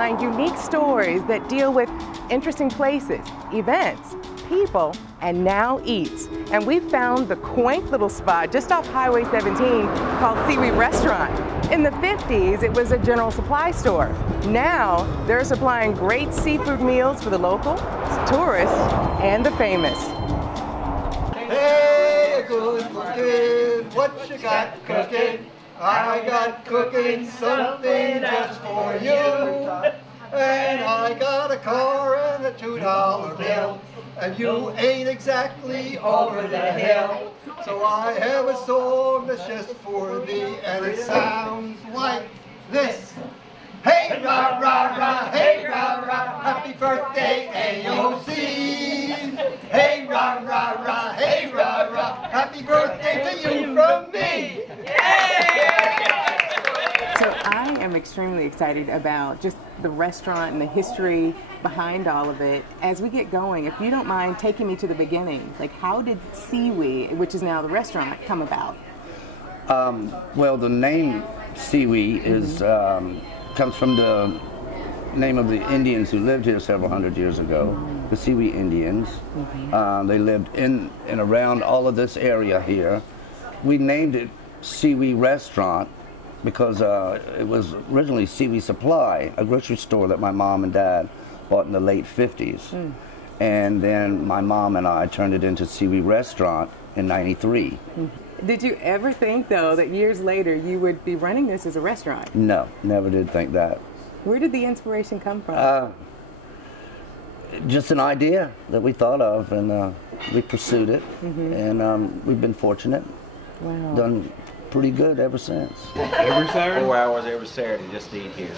find unique stories that deal with interesting places, events, people, and now eats. And we found the quaint little spot just off Highway 17 called SeeWee Restaurant. In the 50s, it was a general supply store. Now, they're supplying great seafood meals for the locals, tourists, and the famous. Hey, good cooking, what you got cooking? I got cooking something just for you. And I got a car and a $2 bill. And you ain't exactly over the hill. So I have a song that's just for thee, and it sounds like this. Hey rah rah rah, hey rah rah, happy birthday AOC. Hey rah rah rah, hey rah rah, happy birthday to you from me. So I am extremely excited about just the restaurant and the history behind all of it. As we get going, if you don't mind taking me to the beginning, like how did SeeWee, which is now the restaurant, come about? Well, the name SeeWee is comes from the name of the Indians who lived here several hundred years ago, the SeeWee Indians. They lived in and around all of this area here. We named it SeeWee Restaurant because it was originally SeeWee Supply, a grocery store that my mom and dad bought in the late 50s. And then my mom and I turned it into SeeWee Restaurant in '93. Did you ever think, though, that years later you would be running this as a restaurant? No, never did think that. Where did the inspiration come from? Just an idea that we thought of, and we pursued it, and we've been fortunate. Wow. Done pretty good ever since. Every Saturday? 4 hours every Saturday just to eat here.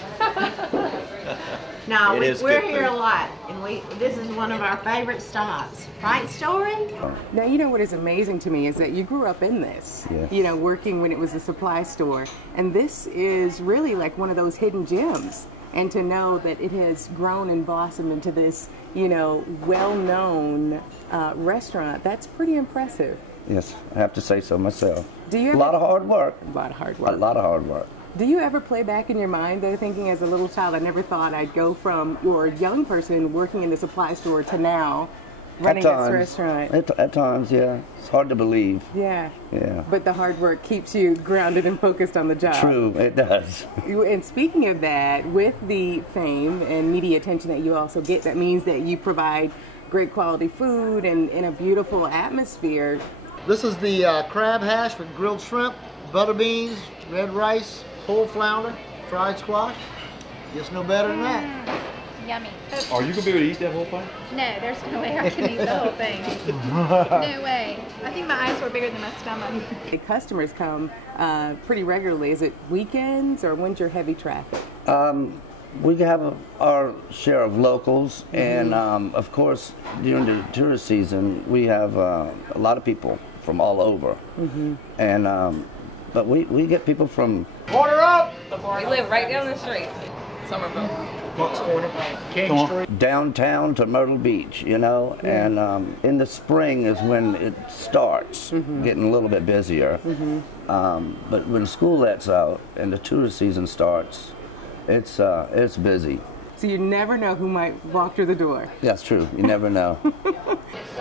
No, It is we're good here food. a lot, and this is one of our favorite stops. Right, Story? Now, you know what is amazing to me is that you grew up in this, Yes. you know, working when it was a supply store. And this is really like one of those hidden gems. And to know that it has grown and blossomed into this, you know, well-known restaurant, that's pretty impressive. Yes, I have to say so myself. Do you A lot of hard work. A lot of hard A work. lot of hard work. Do you ever play back in your mind, though, thinking as a little child, I never thought I'd go from your young person working in the supply store to now running this restaurant? At times, yeah. It's hard to believe. Yeah. Yeah. But the hard work keeps you grounded and focused on the job. True, it does. And speaking of that, with the fame and media attention that you also get, that means that you provide great quality food and in a beautiful atmosphere. This is the crab hash with grilled shrimp, butter beans, red rice, whole flounder, fried squash. Gets no better than that. Yummy. Are you going to be able to eat that whole thing? No, there's no way I can eat the whole thing. No way. I think my eyes were bigger than my stomach. The customers come pretty regularly. Is it weekends or when's your heavy traffic? We have our share of locals, and of course, during the tourist season, we have a lot of people from all over. And but we get people from Order up! We live right down the street. Somerville. Bucks Corner, King Street. downtown to Myrtle Beach, you know, and in the spring is when it starts getting a little bit busier. But when school lets out and the tourist season starts, it's busy. So you never know who might walk through the door. That's true. You never know.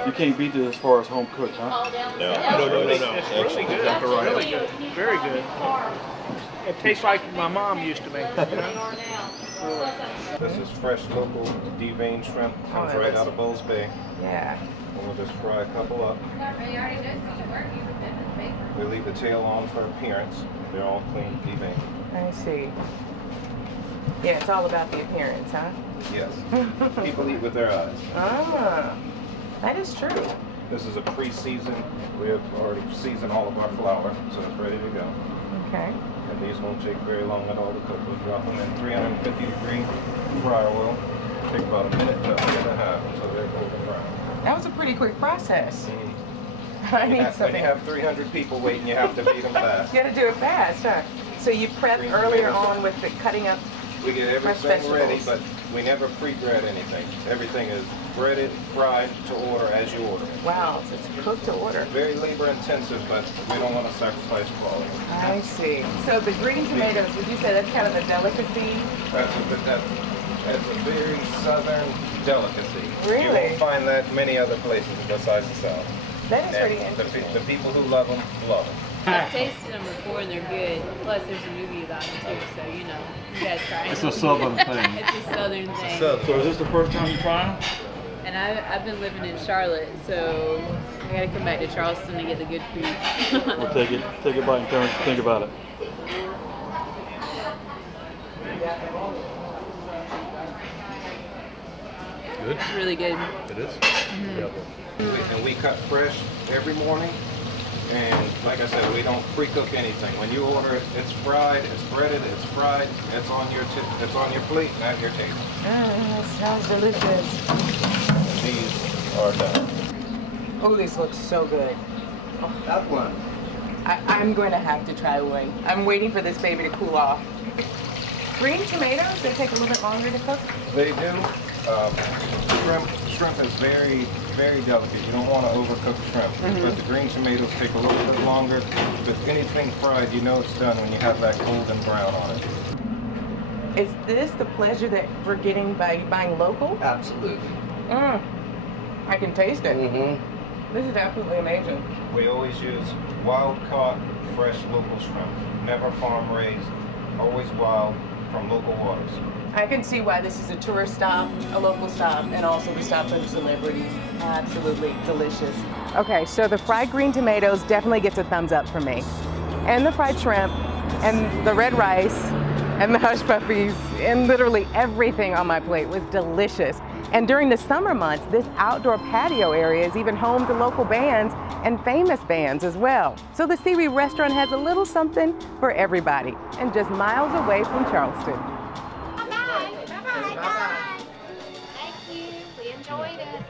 You can't beat this as far as home cooked, huh? No. Actually, exactly right. Really good. Very good. It tastes like my mom used to make. You know? This is fresh local deveined shrimp. Comes right out of Bowles Bay. Yeah. And we'll just fry a couple up. We leave the tail on for appearance. They're all clean, deveined. I see. Yeah, it's all about the appearance, huh? Yes. People eat with their eyes. Ah, that is true. This is a pre-seasoned. We have already seasoned all of our flour, so it's ready to go. Okay. And these won't take very long at all to cook. We'll drop them in 350 degree fryer oil. Take about a minute to a minute and a half until they're golden brown. That was a pretty quick process. I need When you something. have 300 people waiting, you have to feed them fast. You got to do it fast, huh? So you prep earlier on with the cutting up. We get fresh everything ready, vegetables. but we never pre-bread anything. Everything is breaded, fried to order as you order. Wow, so it's cooked to order. Very labor intensive, but we don't want to sacrifice quality. I see. So the green tomatoes, would you say that's kind of a delicacy? That's It's a very southern delicacy. Really? You won't find that many other places besides the South. That is pretty And interesting. the people who love them, love them. I've tasted them before and they're good. Plus, there's a movie about them too, so you know, you gotta try them. It's a southern thing. It's a southern thing. So is this the first time you try them? And I've been living in Charlotte, so I gotta come back to Charleston to get the good food. We'll take it by turn. Think about it. Good. It's really good. It is. And we cut fresh every morning. And like I said, we don't pre-cook anything. When you order it, it's fried, it's breaded, it's fried, it's on your plate, not your table. That sounds delicious. These are done. Oh, this looks so good. That one. I'm going to have to try one. I'm waiting for this baby to cool off. Green tomatoes, they take a little bit longer to cook? They do. Shrimp is very, very delicate. You don't want to overcook shrimp. But the green tomatoes take a little bit longer. But anything fried, you know it's done when you have that golden brown on it. Is this the pleasure that we're getting by buying local? Absolutely. I can taste it. Mm-hmm. This is absolutely amazing. We always use wild-caught, fresh local shrimp. Never farm-raised, always wild from local waters. I can see why this is a tourist stop, a local stop, and also the stop of celebrities. Absolutely delicious. Okay, so the fried green tomatoes definitely gets a thumbs up from me. And the fried shrimp, and the red rice, and the hush puppies, and literally everything on my plate was delicious. And during the summer months, this outdoor patio area is even home to local bands and famous bands as well. So the SeeWee restaurant has a little something for everybody, and just miles away from Charleston. Bye-bye. Bye-bye. Thank you. We enjoyed it.